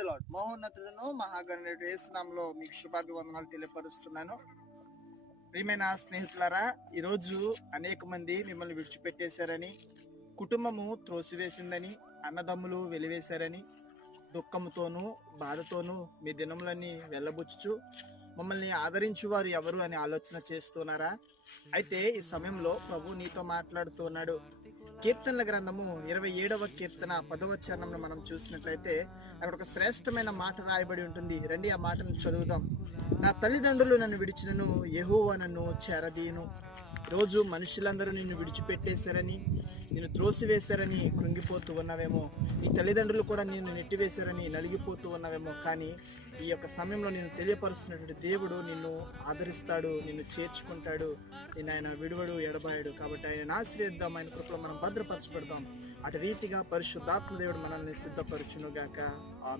The lord మహోన్నతులను మహాగణుడు యేసునామంలో మీకు శుభాభివందనాలు తెలియపరుస్తున్నాను. ప్రియమైన స్నేహితులారా ఈరోజు అనేక మంది మిమ్మల్ని విడిచిపెట్టేశారని కుటుంబము త్రోసివేసిందని అన్నదమ్ములు వెలివేశారని దుఃఖముతోనూ బాధతోనూ మీ దినములన్నీ వెళ్ళబుచ్చుచు మమ్మల్ని ఆదరించు వారు ఎవరు అని ఆలోచన చేస్తున్నారా? అయితే ఈ సమయంలో ప్రభు నీతో మాట్లాడుతున్నాడు కీర్తనల గ్రంథము ఇరవై ఏడవ కీర్తన పదవ చరణంలో మనం చూసినట్లయితే అక్కడ ఒక శ్రేష్టమైన మాట రాయబడి ఉంటుంది. రండి ఆ మాటను చదువుదాం. నా తల్లిదండ్రులు నన్ను విడిచినను యెహోవా నన్ను చేరదీను రోజు మనుషులందరూ నిన్ను విడిచిపెట్టేశారని నిన్ను త్రోసివేశారని కృంగిపోతూ ఉన్నావేమో. నీ తల్లిదండ్రులు కూడా నిన్ను నెట్టివేశారని నలిగిపోతూ ఉన్నావేమో. కానీ ఈ యొక్క సమయంలో నేను తెలియపరుస్తున్నటువంటి దేవుడు నిన్ను ఆదరిస్తాడు నిన్ను చేర్చుకుంటాడు. నేను ఆయన విడువడు ఎడబాయడు. కాబట్టి ఆయన ఆశ్రయిద్దాం ఆయన కృపలో మనం భద్రపరచబడదాం. అటు రీతిగా పరిశుద్ధాత్మ దేవుడు మనల్ని సిద్ధపరచును గాక